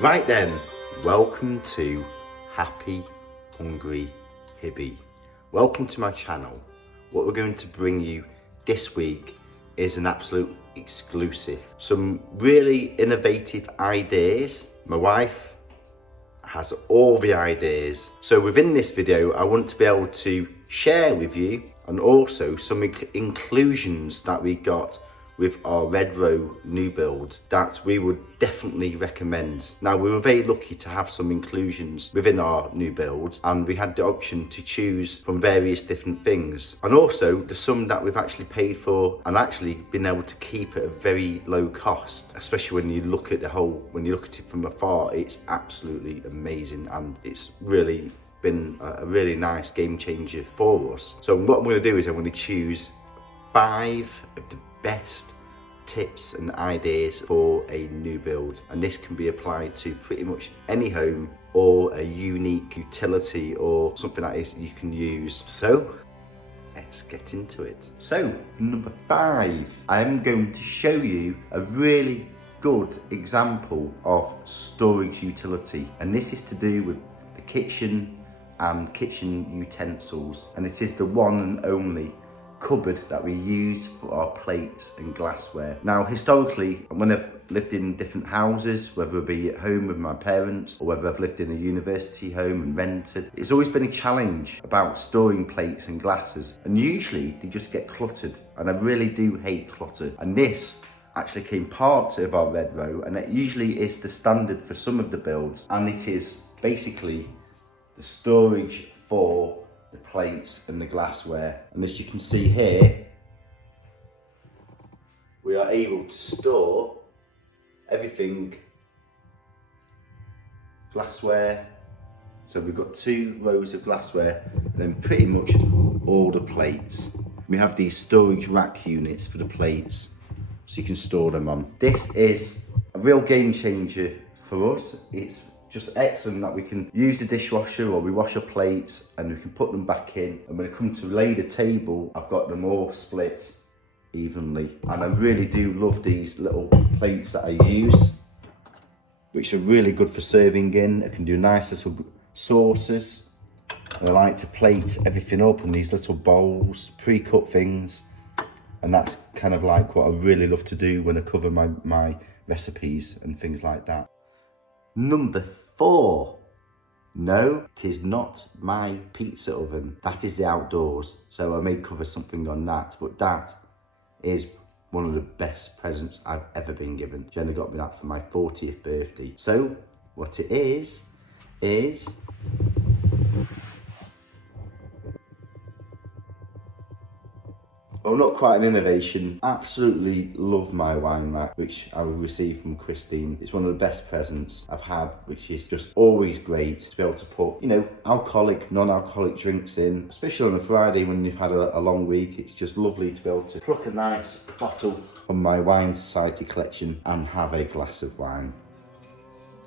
Right then, welcome to Happy Hungry Hibby. Welcome to my channel. What we're going to bring you this week is an absolute exclusive. Some really innovative ideas. My wife has all the ideas. So within this video, I want to be able to share with you and also some inclusions that we got with our Red Row new build that we would definitely recommend. Now, we were very lucky to have some inclusions within our new build, and we had the option to choose from various different things. And also the sum that we've actually paid for and actually been able to keep at a very low cost, especially when you look at when you look at it from afar, it's absolutely amazing, and it's really been a really nice game changer for us. So what I'm going to do is I'm going to choose 5 of the best tips and ideas for a new build, and this can be applied to pretty much any home or a unique utility or something that is you can use. So let's get into it. So number 5, I'm going to show you a really good example of storage utility, and this is to do with the kitchen and kitchen utensils, and it is the one and only cupboard that we use for our plates and glassware. Now, historically, when I've lived in different houses, whether it be at home with my parents or whether I've lived in a university home and rented, it's always been a challenge about storing plates and glasses, and usually they just get cluttered, and I really do hate clutter. And this actually came part of our Red Row, and it usually is the standard for some of the builds, and it is basically the storage for the plates and the glassware. And as you can see here, we are able to store everything, glassware. So we've got 2 rows of glassware and then pretty much all the plates. We have these storage rack units for the plates, so you can store them on. This is a real game changer for us. It's just excellent that we can use the dishwasher or we wash our plates and we can put them back in, and when I come to lay the table, I've got them all split evenly. And I really do love these little plates that I use, which are really good for serving in. I can do nice little saucers, and I like to plate everything up in these little bowls, pre-cut things, and that's kind of like what I really love to do when I cover my recipes and things like that. Number 4. No, it is not my pizza oven. That is the outdoors. So I may cover something on that, but that is one of the best presents I've ever been given. Jenna got me that for my 40th birthday. So what it is well, not quite an innovation. Absolutely love my wine rack, which I received from Christine. It's one of the best presents I've had, which is just always great to be able to put, alcoholic, non-alcoholic drinks in, especially on a Friday when you've had a long week. It's just lovely to be able to pluck a nice bottle from my Wine Society collection and have a glass of wine.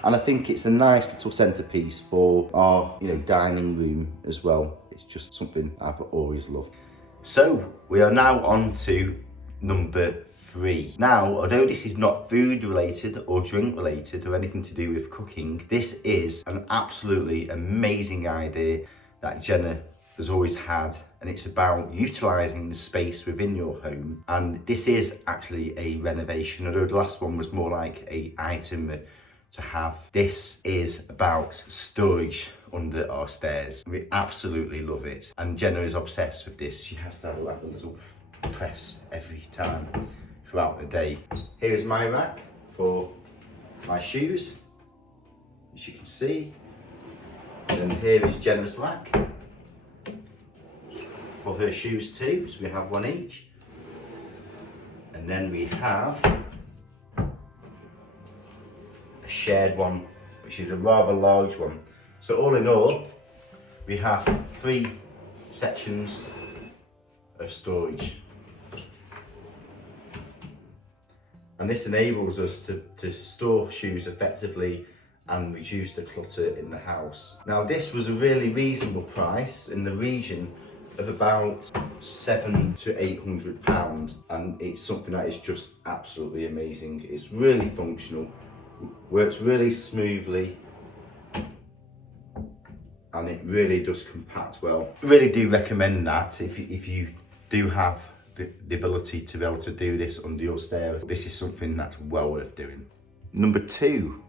And I think it's a nice little centerpiece for our, dining room as well. It's just something I've always loved. So we are now on to number 3. Now, although this is not food related or drink related or anything to do with cooking, this is an absolutely amazing idea that Jenna has always had, and it's about utilising the space within your home. And this is actually a renovation, although the last one was more like an item to have. This is about storage under our stairs. We absolutely love it, and Jenna is obsessed with this. She has to have like a little press every time throughout the day. Here is my rack for my shoes, as you can see, and then here is Jenna's rack for her shoes too, so we have one each. And then we have a shared one, which is a rather large one. So all in all, we have 3 sections of storage. And this enables us to store shoes effectively and reduce the clutter in the house. Now, this was a really reasonable price in the region of about £700 to £800, and it's something that is just absolutely amazing. It's really functional, works really smoothly, and it really does compact well. I really do recommend that if you do have the ability to be able to do this under your stairs. This is something that's well worth doing. Number 2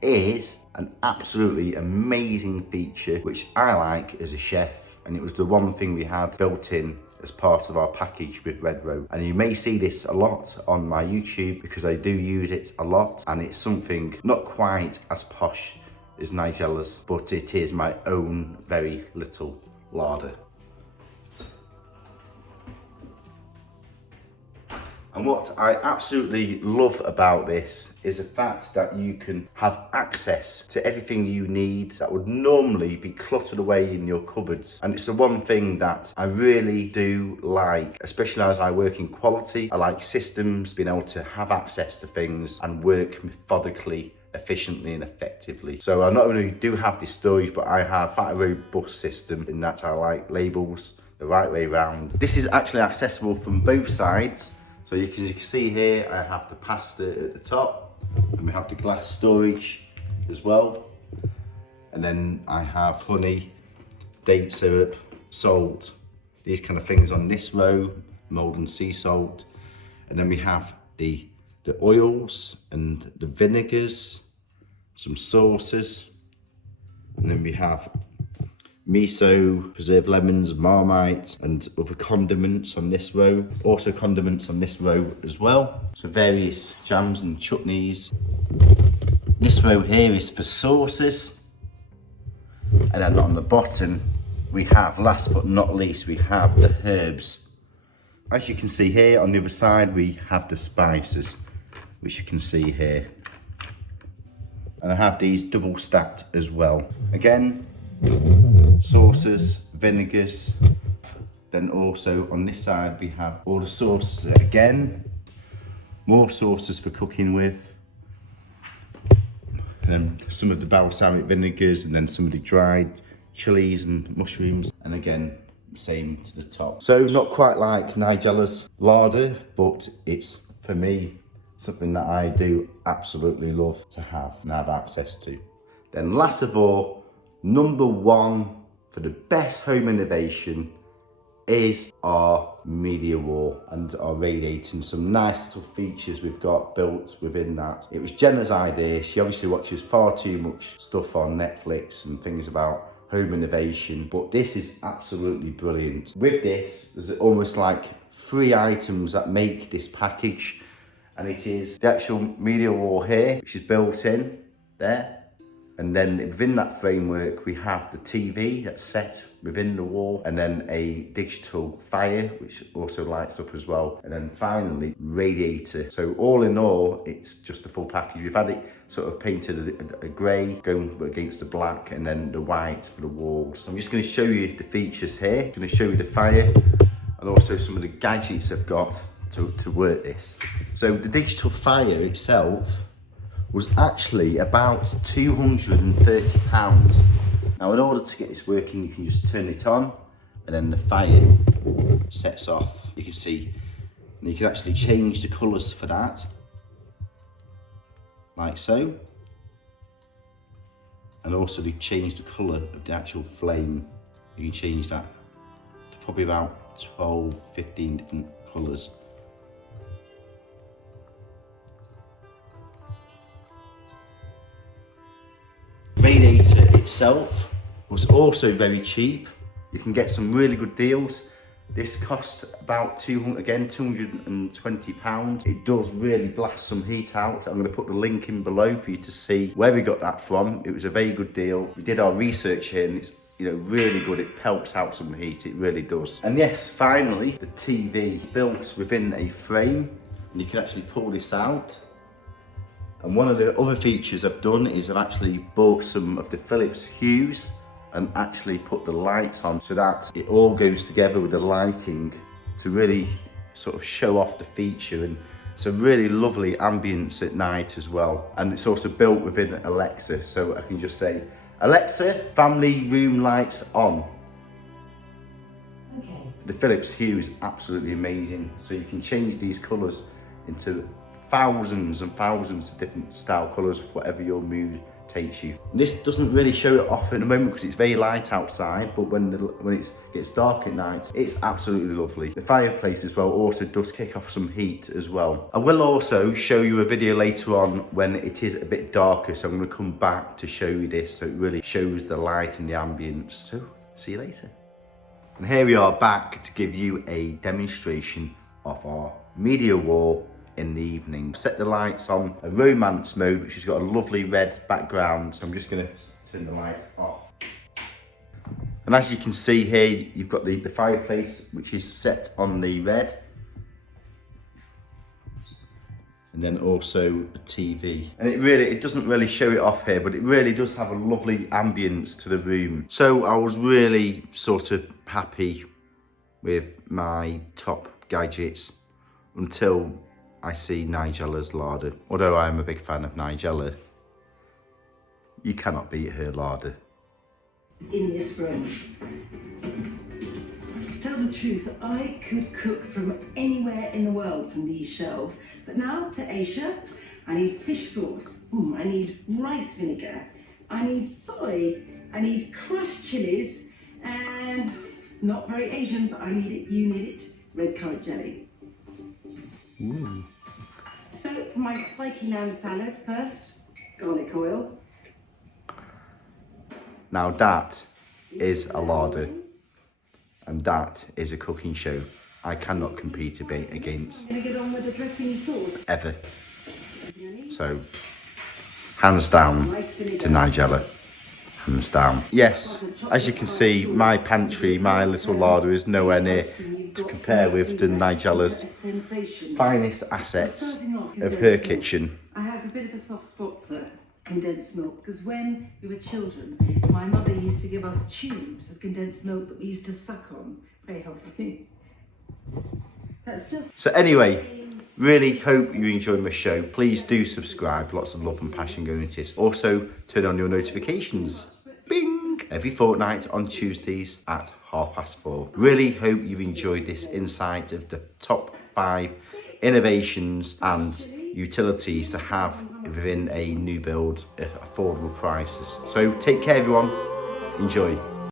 is an absolutely amazing feature which I like as a chef, and it was the one thing we had built in as part of our package with Redrow. And you may see this a lot on my YouTube because I do use it a lot, and it's something not quite as posh as Nigella's, but it is my own very little larder. And what I absolutely love about this is the fact that you can have access to everything you need that would normally be cluttered away in your cupboards. And it's the one thing that I really do like, especially as I work in quality. I like systems, being able to have access to things and work methodically, efficiently and effectively. So I not only do have this storage, but I have quite a robust system in that I like labels the right way around. This is actually accessible from both sides. So you can see here, I have the pasta at the top, and we have the glass storage as well. And then I have honey, date syrup, salt, these kind of things on this row, mold and sea salt. And then we have the oils and the vinegars, some sauces. And then we have miso, preserved lemons, Marmite, and other condiments on this row. Also condiments on this row as well. So various jams and chutneys. This row here is for sauces. And then on the bottom, we have, last but not least, we have the herbs. As you can see here, on the other side, we have the spices, which you can see here. And I have these double stacked as well. Again, sauces, vinegars. Then also on this side we have all the sauces again, more sauces for cooking with, and then some of the balsamic vinegars, and then some of the dried chilies and mushrooms, and again same to the top. So not quite like Nigella's larder, but it's, for me, something that I do absolutely love to have and have access to. Then last of all, number 1 for the best home innovation is our media wall and our radiator, and some nice little features we've got built within that. It was Jenna's idea. She obviously watches far too much stuff on Netflix and things about home innovation, but this is absolutely brilliant. With this, there's almost like 3 items that make this package, and it is the actual media wall here, which is built in there. And then within that framework, we have the TV that's set within the wall, and then a digital fire, which also lights up as well. And then finally, radiator. So all in all, it's just a full package. We've had it sort of painted a grey going against the black, and then the white for the walls. I'm just gonna show you the features here. I'm gonna show you the fire and also some of the gadgets I've got to work this. So the digital fire itself was actually about £230. Now in order to get this working, you can just turn it on, and then the fire sets off. You can see, and you can actually change the colours for that, like so. And also to change the colour of the actual flame, you can change that to probably about 12, 15 different colours. Radiator itself was also very cheap. You can get some really good deals. This cost about £220. It does really blast some heat out. I'm going to put the link in below for you to see where we got that from. It was a very good deal. We did our research here, and it's really good. It helps out some heat, it really does. And yes, finally, the TV built within a frame, and you can actually pull this out. And one of the other features I've done is I've actually bought some of the Philips hues and actually put the lights on so that it all goes together with the lighting to really sort of show off the feature. And it's a really lovely ambience at night as well. And it's also built within Alexa, so I can just say, Alexa, family room lights on. Okay. The Philips hue is absolutely amazing. So you can change these colours into thousands and thousands of different style colours, whatever your mood takes you. And this doesn't really show it off at the moment because it's very light outside, but when it gets dark at night, it's absolutely lovely. The fireplace as well also does kick off some heat as well. I will also show you a video later on when it is a bit darker, so I'm going to come back to show you this so it really shows the light and the ambience. So, see you later. And here we are back to give you a demonstration of our media wall in the evening. Set the lights on a romance mode, which has got a lovely red background. So I'm just going to turn the light off. And as you can see here, you've got the fireplace, which is set on the red. And then also the TV. And it doesn't really show it off here, but it really does have a lovely ambience to the room. So I was really sort of happy with my top gadgets until I see Nigella's larder. Although I am a big fan of Nigella, you cannot beat her larder. In this room. To tell the truth, I could cook from anywhere in the world from these shelves. But now to Asia, I need fish sauce. I need rice vinegar. I need soy. I need crushed chilies. And not very Asian, but I need it, you need it, red currant jelly. Ooh. So for my spiky lamb salad, first, garlic oil. Now that is a larder, and that is a cooking show I cannot compete against. I'm gonna get on with the dressing sauce. Ever. So, hands down to Nigella. Hands down. Yes, as you can see, my pantry, my little larder is nowhere near to compare with the Nigella's finest assets of her kitchen. I have a bit of a soft spot for condensed milk because when we were children, my mother used to give us tubes of condensed milk that we used to suck on. Very healthy. That's just... So anyway, really hope you enjoyed my show. Please do subscribe. Lots of love and passion going into this. Also, turn on your notifications. Bing! Every fortnight on Tuesdays at 4:30. Really hope you've enjoyed this insight of the top 5 innovations and utilities to have within a new build at affordable prices. So take care everyone. Enjoy.